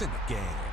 points in the game.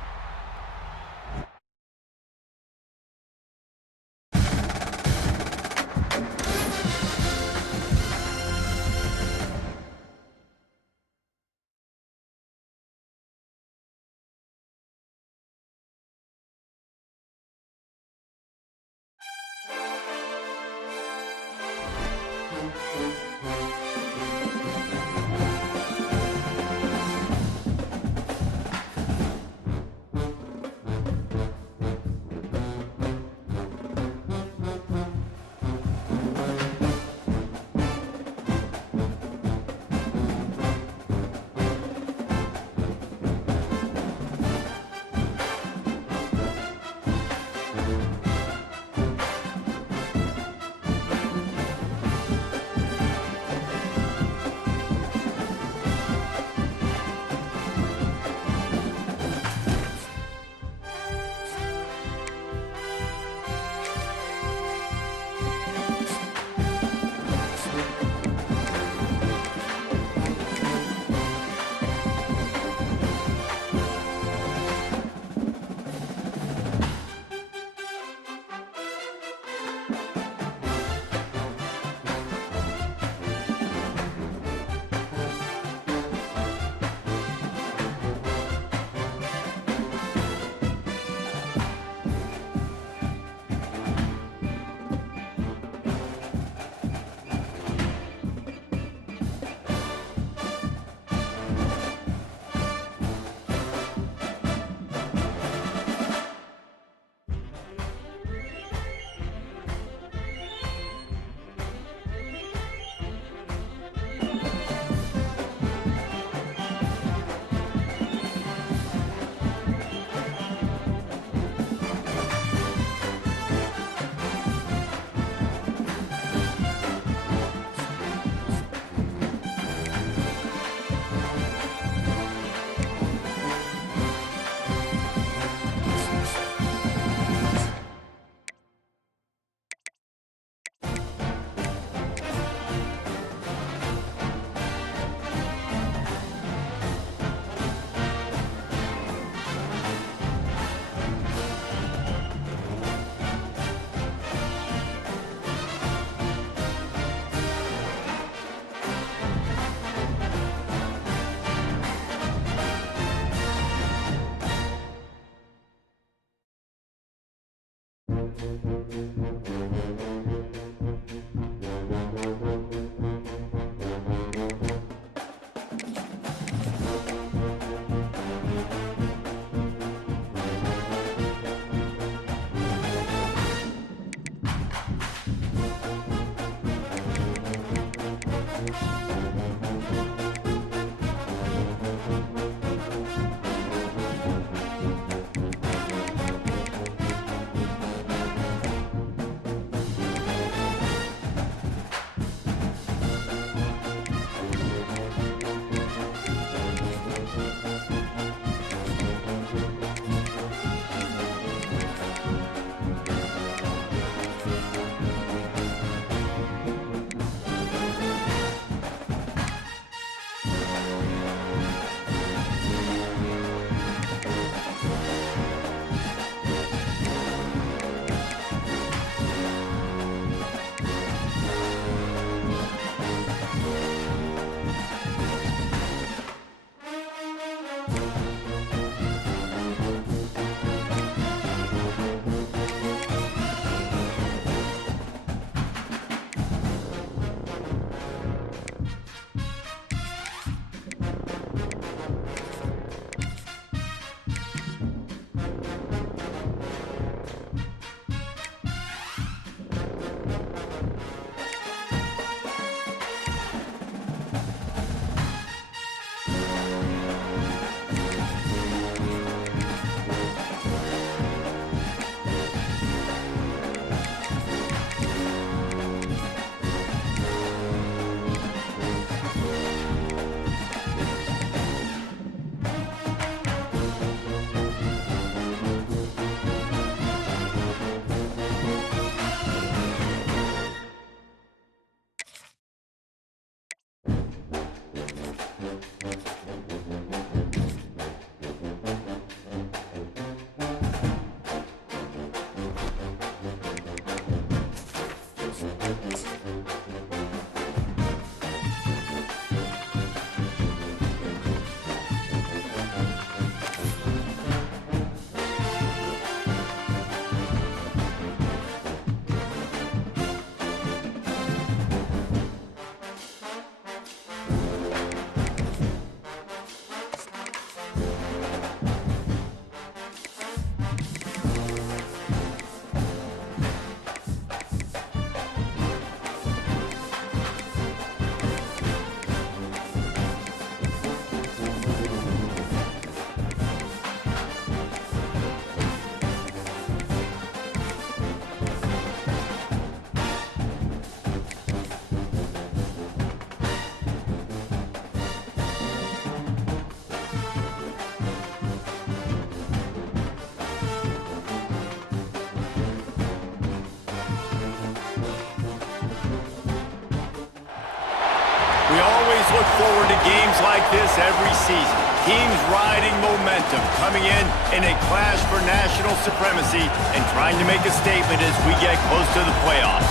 We always look forward to games like this every season. Teams riding momentum, coming in a clash for national supremacy and trying to make a statement as we get close to the playoffs.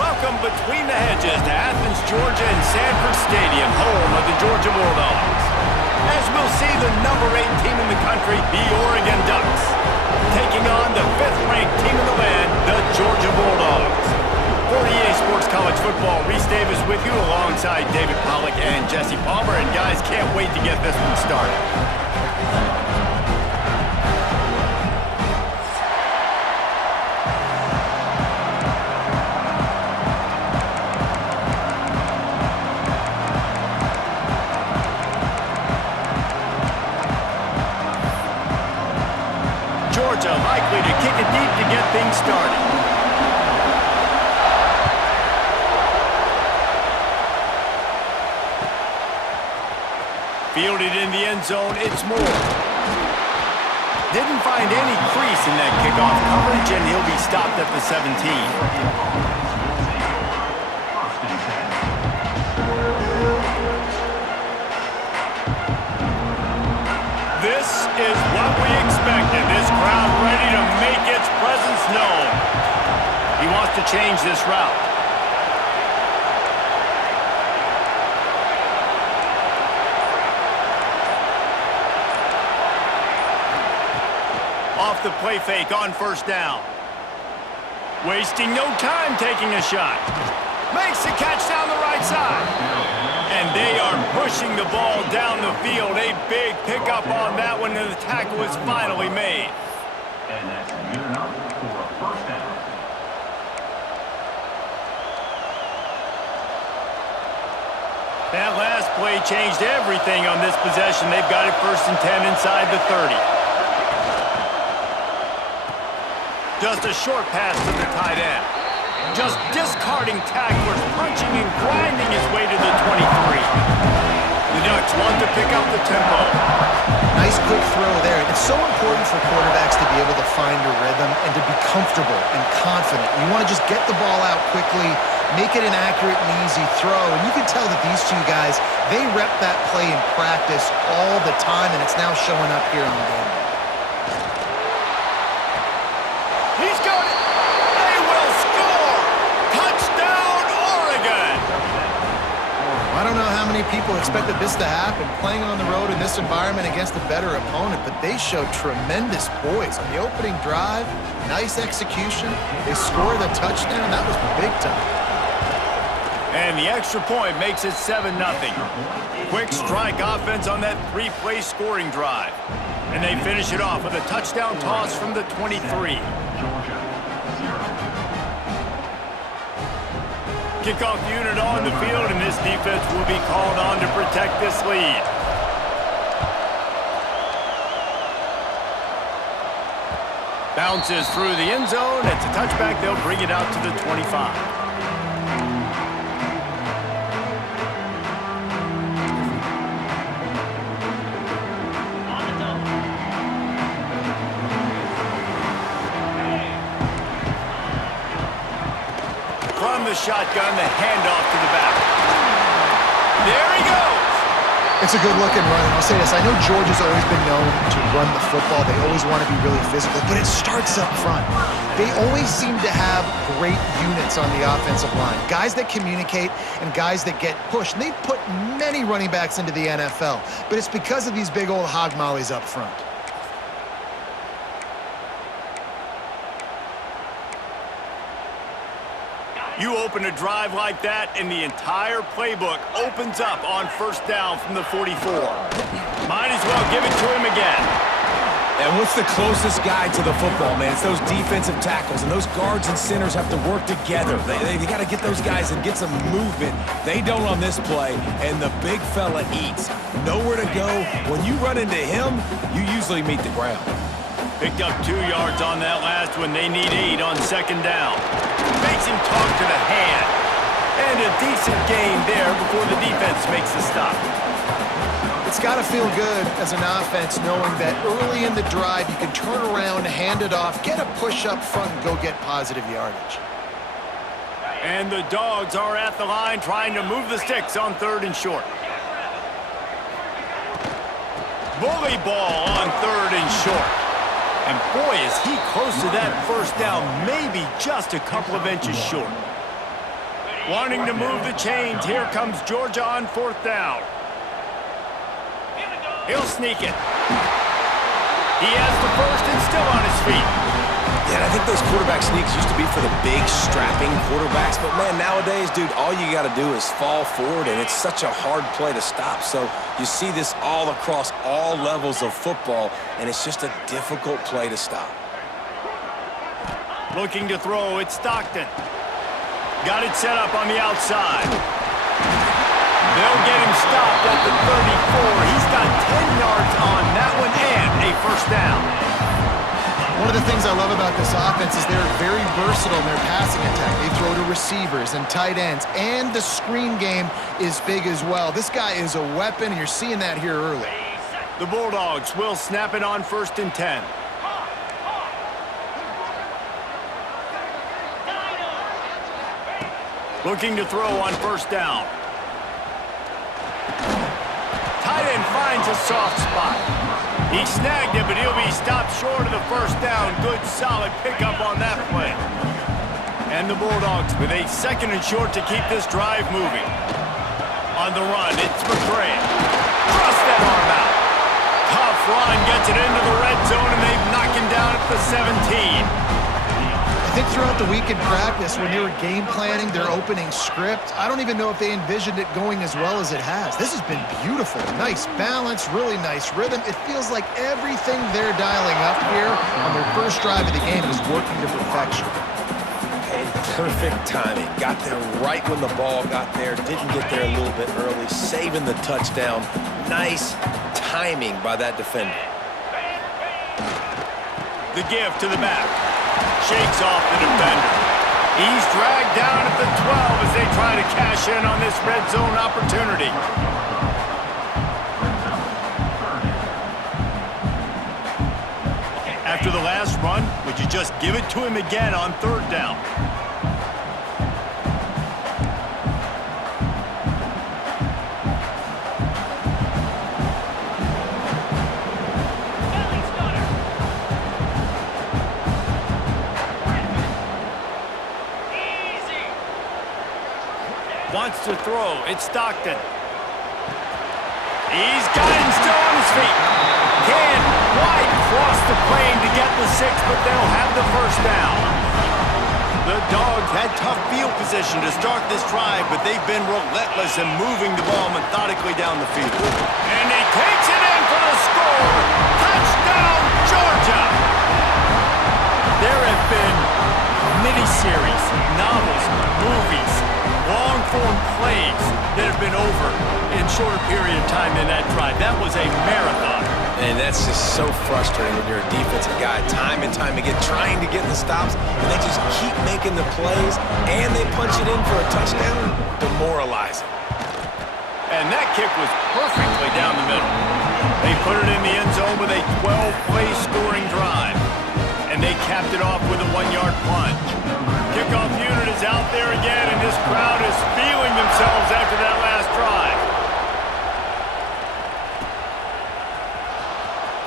Welcome between the hedges to Athens, Georgia and Sanford Stadium, home of the Georgia Bulldogs. As we'll see the number 8 team in the country, the Oregon Ducks, taking on the 5th-ranked team in the land, the Georgia Bulldogs. For EA Sports College Football, Reese Davis with you alongside David Pollack and Jesse Palmer. And guys, can't wait to get this one started. Georgia likely to kick it deep to get things started. Fielded in the end zone, it's Moore. Didn't find any crease in that kickoff coverage, and he'll be stopped at the 17. This is what we expected. This crowd ready to make its presence known. He wants to change this route. Off the play fake on first down. Wasting no time taking a shot. Makes the catch down the right side. And they are pushing the ball down the field. A big pickup on that one, and the tackle is finally made. And that's good enough for a first down. That last play changed everything on this possession. They've got it 1st and 10 inside the 30. Just a short pass to the tight end. Just discarding tacklers, punching and grinding his way to the 23. The Ducks want to pick up the tempo. Nice quick throw there. It's so important for quarterbacks to be able to find a rhythm and to be comfortable and confident. You want to just get the ball out quickly, make it an accurate and easy throw. And you can tell that these two guys, they rep that play in practice all the time, and it's now showing up here on the game. He's got it. They will score. Touchdown, Oregon. I don't know how many people expected this to happen, playing on the road in this environment against a better opponent, but they showed tremendous poise on the opening drive. Nice execution. They scored a touchdown. That was big time. And the extra point makes it 7-0. Quick strike offense on that 3-play scoring drive. And they finish it off with a touchdown toss from the 23. Kickoff unit on the field, and this defense will be called on to protect this lead. Bounces through the end zone. It's a touchback. They'll bring it out to the 25. From the shotgun, the handoff to the back. There he goes. It's a good-looking run. I'll say this. I know Georgia's always been known to run the football. They always want to be really physical, but it starts up front. They always seem to have great units on the offensive line. Guys that communicate and guys that get pushed. And they've put many running backs into the NFL, but it's because of these big old hog mollies up front. You open a drive like that, and the entire playbook opens up on first down from the 44. Might as well give it to him again. And what's the closest guy to the football, man? It's those defensive tackles, and those guards and centers have to work together. They got to get those guys and get some movement. They don't on this play, and the big fella eats. Nowhere to go. When you run into him, you usually meet the ground. Picked up 2 yards on that last one. They need 8 on second down. Makes him talk to the hand. And a decent gain there before the defense makes the stop. It's got to feel good as an offense knowing that early in the drive you can turn around, hand it off, get a push up front, and go get positive yardage. And the Dogs are at the line trying to move the sticks on 3rd and short. Bully ball on 3rd and short. And boy, is he close to that first down, maybe just a couple of inches short. Wanting to move the chains, here comes Georgia on 4th down. He'll sneak it. He has the first and still on his feet. Yeah, I think those quarterback sneaks used to be for the big, strapping quarterbacks. But, man, nowadays, dude, all you got to do is fall forward, and it's such a hard play to stop. So you see this all across all levels of football, and it's just a difficult play to stop. Looking to throw, it's Stockton. Got it set up on the outside. They'll get him stopped at the 34. He's got 10 yards on that one and a first down. One of the things I love about this offense is they're very versatile in their passing attack. They throw to receivers and tight ends, and the screen game is big as well. This guy is a weapon, and you're seeing that here early. The Bulldogs will snap it on 1st and 10. Looking to throw on 1st down. Tight end finds a soft spot. He snagged it, but he'll be stopped short of the first down. Good, solid pickup on that play. And the Bulldogs with a 2nd and short to keep this drive moving. On the run, it's McCray. Thrust that arm out. Tough run, gets it into the red zone, and they knock him down at the 17. I think throughout the week in practice, when they were game planning their opening script, I don't even know if they envisioned it going as well as it has. This has been beautiful. Nice balance, really nice rhythm. It feels like everything they're dialing up here on their first drive of the game is working to perfection. And perfect timing. Got there right when the ball got there. Didn't get there a little bit early. Saving the touchdown. Nice timing by that defender. The give to the back. Shakes off the defender. He's dragged down at the 12 as they try to cash in on this red zone opportunity. After the last run, would you just give it to him again on 3rd down? Wants to throw. It's Stockton. He's got him still on his feet. Can't quite cross the plane to get the 6, but they'll have the first down. The Dogs had tough field position to start this drive, but they've been relentless in moving the ball methodically down the field. And he takes it in for the score. Touchdown, Georgia! There have been miniseries, novels, movies, long-form plays that have been over in shorter period of time than that drive. That was a marathon. And that's just so frustrating when you're a defensive guy, time and time again, trying to get the stops, and they just keep making the plays, and they punch it in for a touchdown. Demoralizing. And that kick was perfectly down the middle. They put it in the end zone with a 12-play scoring drive. And they capped it off with a 1-yard plunge. Kickoff unit is out there again, and this crowd is feeling themselves after that last drive.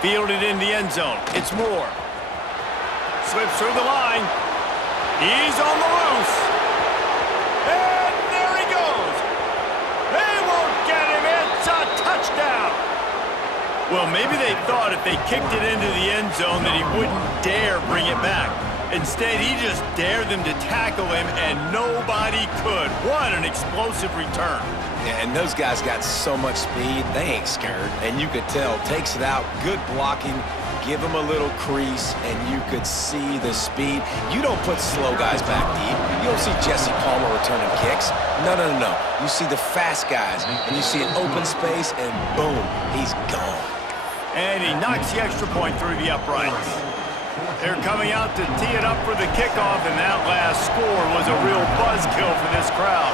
Fielded in the end zone. It's Moore. Slips through the line. He's on the loose. And there he goes. They won't get him. It's a touchdown. Well, maybe they thought if they kicked it into the end zone that he wouldn't dare bring it back. Instead, he just dared them to tackle him, and nobody could. What an explosive return. Yeah, and those guys got so much speed, they ain't scared. And you could tell, takes it out, good blocking, give him a little crease, and you could see the speed. You don't put slow guys back deep. You don't see Jesse Palmer returning kicks. No, no, no, no. You see the fast guys, and you see an open space, and boom, he's gone. And he knocks the extra point through the uprights. They're coming out to tee it up for the kickoff, and that last score was a real buzzkill for this crowd.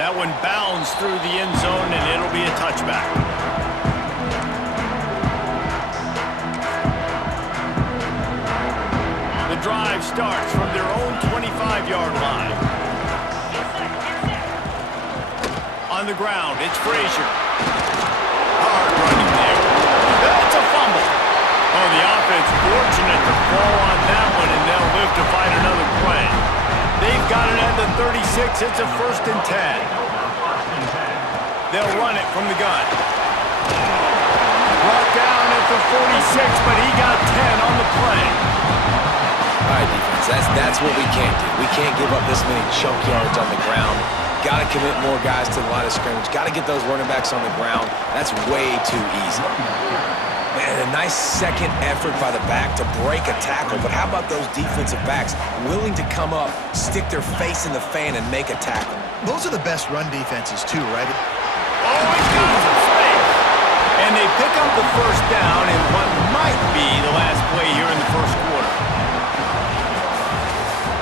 That one bounds through the end zone, and it'll be a touchback. The drive starts from their own 25-yard line. On the ground, it's Frazier. Hard running there. That's a fumble. Oh, the offense fortunate to fall on that one, and they'll live to fight another play. They've got it at the 36. It's a 1st and 10. They'll run it from the gun. Brought down at the 46, but he got 10 on the play. All right, defense, that's what we can't do. We can't give up this many chunk yards on the ground. Got to commit more guys to the line of scrimmage. Got to get those running backs on the ground. That's way too easy. Man, a nice second effort by the back to break a tackle. But how about those defensive backs willing to come up, stick their face in the fan, and make a tackle? Those are the best run defenses, too, right? Oh, he's got some space. And they pick up the 1st down in what might be the last play here in the 1st quarter.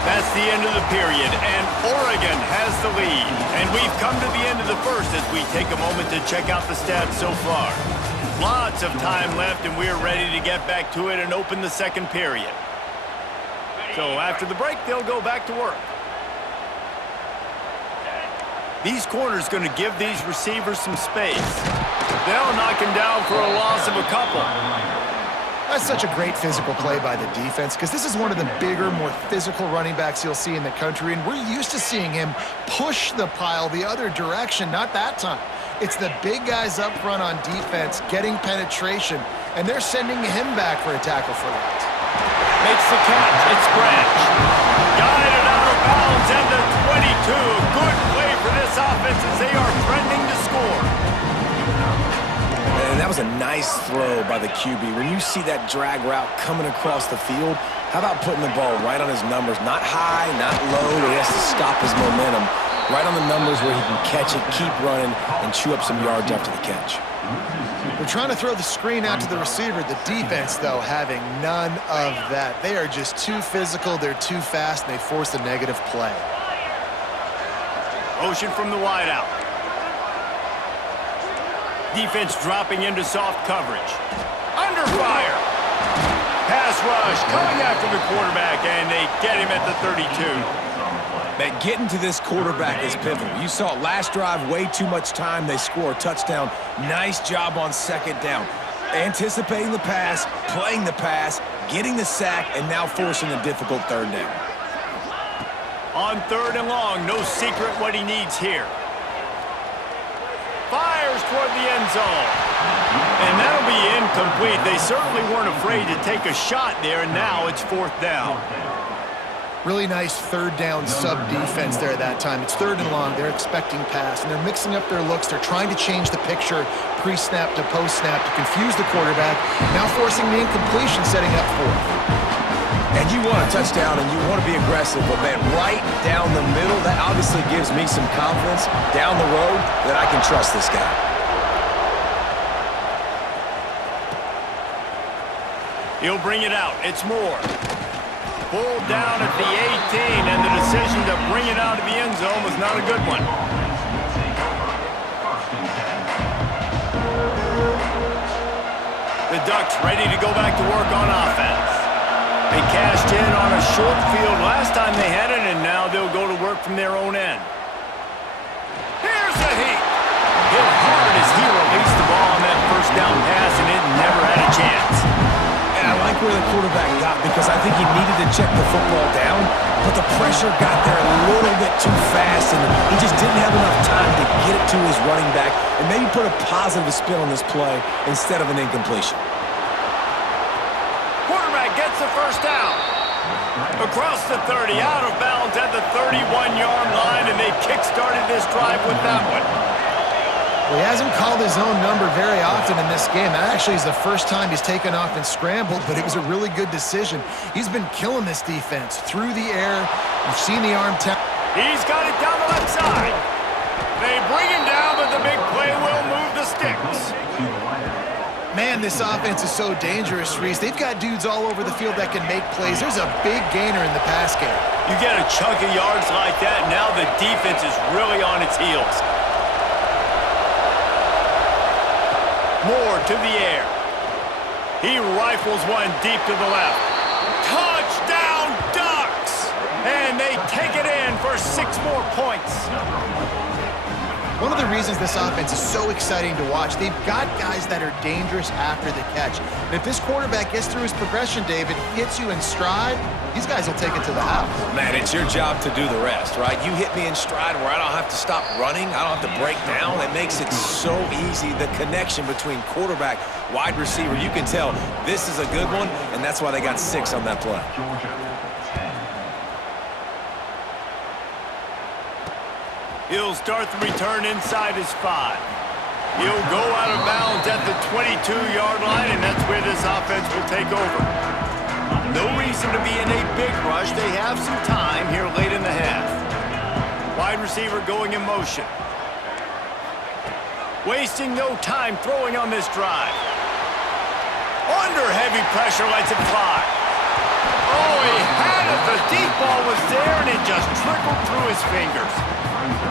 That's the end of the period, and Oregon has the lead. And we've come to the end of the 1st as we take a moment to check out the stats so far. Lots of time left, and we're ready to get back to it and open the 2nd period. So after the break, they'll go back to work. These corners going to give these receivers some space. They'll knock him down for a loss of a couple. That's such a great physical play by the defense because this is one of the bigger, more physical running backs you'll see in the country, and we're used to seeing him push the pile the other direction. Not that time. It's the big guys up front on defense getting penetration, and they're sending him back for a tackle for that. Makes the catch. It's Branch. Guided out of bounds and the 22. Good play for this offense as they are threatening to score. And that was a nice throw by the QB. When you see that drag route coming across the field, how about putting the ball right on his numbers? Not high, not low, where he has to stop his momentum. Right on the numbers where he can catch it, keep running, and chew up some yards after the catch. They're trying to throw the screen out to the receiver. The defense, though, having none of that. They are just too physical, they're too fast, and they force a negative play. Motion from the wideout. Defense dropping into soft coverage. Under fire. Pass rush coming after the quarterback, and they get him at the 32. That getting to this quarterback is pivotal. You saw it last drive, way too much time. They score a touchdown. Nice job on 2nd down. Anticipating the pass, playing the pass, getting the sack, and now forcing a difficult 3rd down. On 3rd and long, no secret what he needs here. Fires toward the end zone. And that'll be incomplete. They certainly weren't afraid to take a shot there, and now it's 4th down. Really nice 3rd down sub-defense there at that time. It's 3rd and long. They're expecting pass, and they're mixing up their looks. They're trying to change the picture pre-snap to post-snap to confuse the quarterback, now forcing the incompletion, setting up 4th. And you want a touchdown, and you want to be aggressive, but, man, right down the middle, that obviously gives me some confidence down the road that I can trust this guy. He'll bring it out. It's Moore. Pulled down at the 18, and the decision to bring it out of the end zone was not a good one. The Ducks ready to go back to work on offense. They cashed in on a short field last time they had it, and now they'll go to work from their own end. Here's a heat. Hit hard as he released the ball on that 1st down pass, and it never had a chance. I like where the quarterback got because I think he needed to check the football down, but the pressure got there a little bit too fast, and he just didn't have enough time to get it to his running back and maybe put a positive spin on this play instead of an incompletion. Quarterback gets the 1st down. Across the 30, out of bounds at the 31-yard line, and they kick-started this drive with that one. Well, he hasn't called his own number very often in this game. That actually is the first time he's taken off and scrambled, but it was a really good decision. He's been killing this defense through the air. You've seen the arm tap. He's got it down the left side. They bring him down, but the big play will move the sticks. Man, this offense is so dangerous, Reese. They've got dudes all over the field that can make plays. There's a big gainer in the pass game. You get a chunk of yards like that, now the defense is really on its heels. Moore to the air. He rifles one deep to the left. Touchdown, take it in for 6 more points. One of the reasons this offense is so exciting to watch, they've got guys that are dangerous after the catch. And if this quarterback gets through his progression, David, hits you in stride, these guys will take it to the house. Man, it's your job to do the rest, right? You hit me in stride where I don't have to stop running. I don't have to break down. It makes it so easy. The connection between quarterback, wide receiver, you can tell this is a good one, and that's why they got 6 on that play. Georgia, 10. He'll start the return inside his 5. He'll go out of bounds at the 22-yard line, and that's where this offense will take over. No reason to be in a big rush. They have some time here late in the half. Wide receiver going in motion. Wasting no time throwing on this drive. Under heavy pressure, lets it fly. Oh, he had it. The deep ball was there, and it just trickled through his fingers.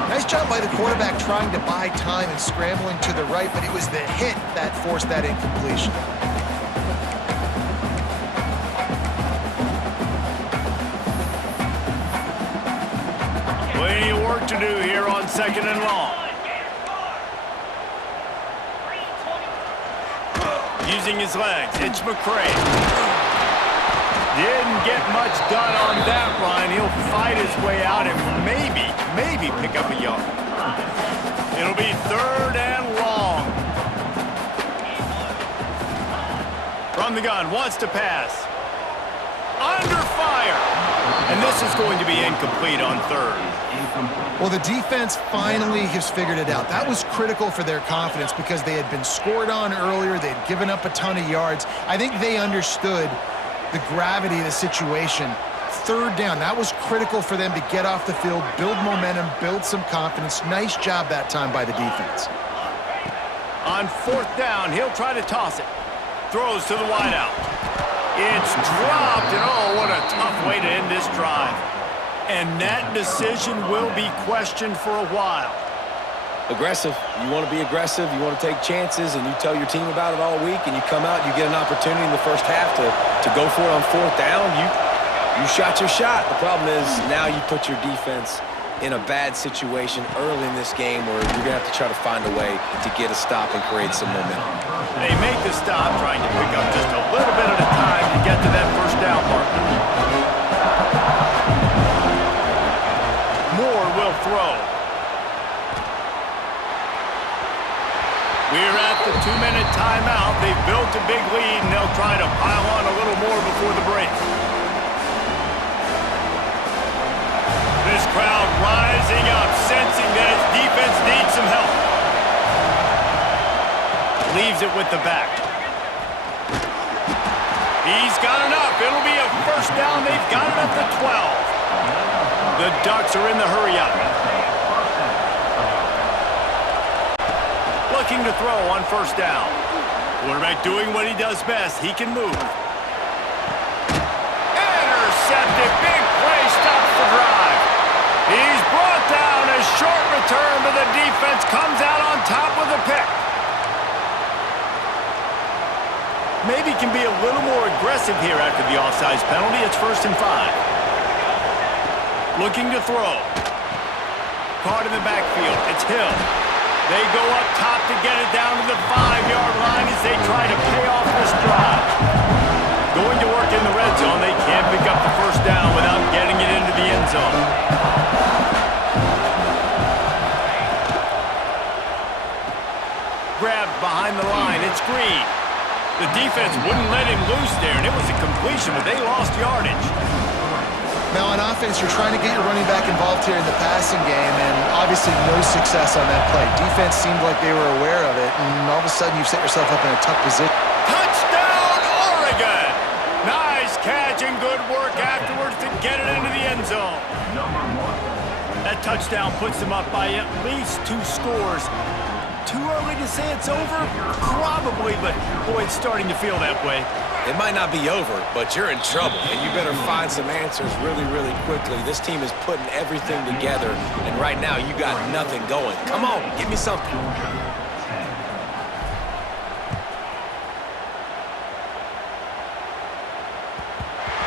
Nice job by the quarterback trying to buy time and scrambling to the right, but it was the hit that forced that incompletion. Plenty of work to do here on 2nd and long. Using his legs, it's McCray. Didn't get much done on that run. He'll fight his way out and maybe pick up a yard. It'll be 3rd and long. From the gun, wants to pass. Under fire. And this is going to be incomplete on 3rd. Well, the defense finally has figured it out. That was critical for their confidence because they had been scored on earlier. They had given up a ton of yards. I think they understood the gravity of the situation. 3rd down, that was critical for them to get off the field, build momentum, build some confidence. Nice job that time by the defense. On 4th down, he'll try to toss it. Throws to the wideout. It's dropped, and oh, what a tough way to end this drive. And that decision will be questioned for a while. Aggressive. You want to be aggressive. You want to take chances, and you tell your team about it all week, and you come out, you get an opportunity in the first half to go for it on 4th down. You shot your shot. The problem is now you put your defense in a bad situation early in this game where you're going to have to try to find a way to get a stop and create some momentum. They make the stop, trying to pick up just a little bit at a time to get to that 1st down mark. Moore will throw. We're at the 2-minute timeout. They've built a big lead, and they'll try to pile on a little more before the break. This crowd rising up, sensing that its defense needs some help. Leaves it with the back. He's got enough. It'll be a 1st down. They've got it at the 12. The Ducks are in the hurry-up. Looking to throw on 1st down. Quarterback doing what he does best. He can move. Intercepted. Big play. Stops the drive. He's brought down. A short return, but the defense comes out on top with a pick. Maybe can be a little more aggressive here after the offsides penalty. It's 1st and 5. Looking to throw. Caught in the backfield. It's Hill. They go up top to get it down to the 5-yard line as they try to pay off this drive. Going to work in the red zone. They can't pick up the 1st down without getting it into the end zone. Grabbed behind the line. It's Green. The defense wouldn't let him loose there, and it was a completion, but they lost yardage. Now on offense, you're trying to get your running back involved here in the passing game, and obviously no success on that play. Defense seemed like they were aware of it, and all of a sudden you've set yourself up in a tough position. Touchdown, Oregon! Nice catch and good work afterwards to get it into the end zone. That touchdown puts them up by at least 2 scores. Too early to say it's over? Probably, but boy, it's starting to feel that way. It might not be over, but you're in trouble, and you better find some answers really, really quickly. This team is putting everything together, and right now you got nothing going. Come on, give me something.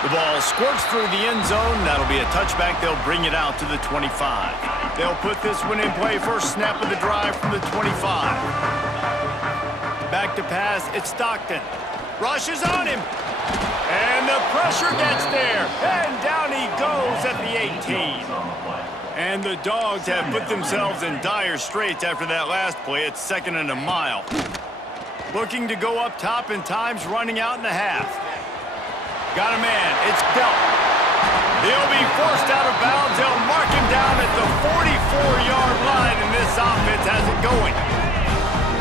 The ball Squirts through the end zone. That'll be a touchback. They'll bring it out to the 25. They'll put this one in play. First snap of the drive from the 25. Back to pass. It's Stockton. Rushes on him. And the pressure gets there. And down he goes at the 18. And the Dogs have put themselves in dire straits after that last play. It's 2nd and a mile. Looking to go up top, and time's running out in the half. Got a man. It's Belt. He'll be forced out of bounds. They'll mark him down at the 44-yard line, and this offense has it going.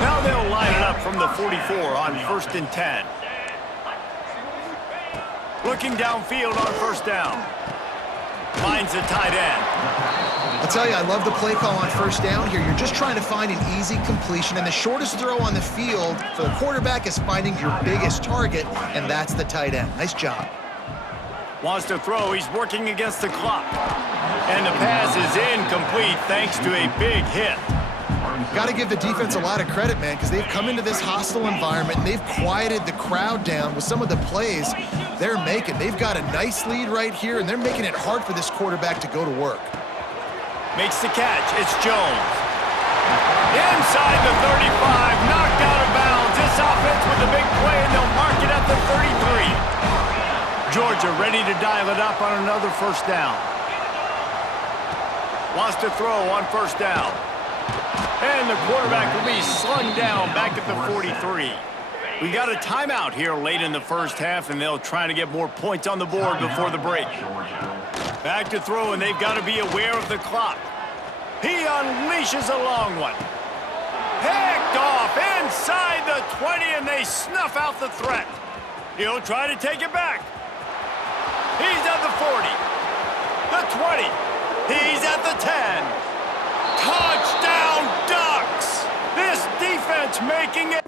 Now they'll line it up from the 44 on 1st and 10. Looking downfield on 1st down. Finds the tight end. I'll tell you, I love the play call on 1st down here. You're just trying to find an easy completion, and the shortest throw on the field for the quarterback is finding your biggest target, and that's the tight end. Nice job. Wants to throw. He's working against the clock. And the pass is incomplete thanks to a big hit. Got to give the defense a lot of credit, man, because they've come into this hostile environment, and they've quieted the crowd down with some of the plays they're making. They've got a nice lead right here, and they're making it hard for this quarterback to go to work. Makes the catch. It's Jones. Inside the 35, knocked out of bounds. This offense with a big play, and they'll mark it at the 33. Georgia ready to dial it up on another 1st down. Wants to throw on 1st down. And the quarterback will be slung down back at the 43. We got a timeout here late in the 1st half, and they'll try to get more points on the board before the break. Back to throw, and they've got to be aware of the clock. He unleashes a long one. Picked off inside the 20, and they snuff out the threat. He'll try to take it back. He's at the 40, the 20. He's at the 10. Touchdown, Ducks! This defense making it.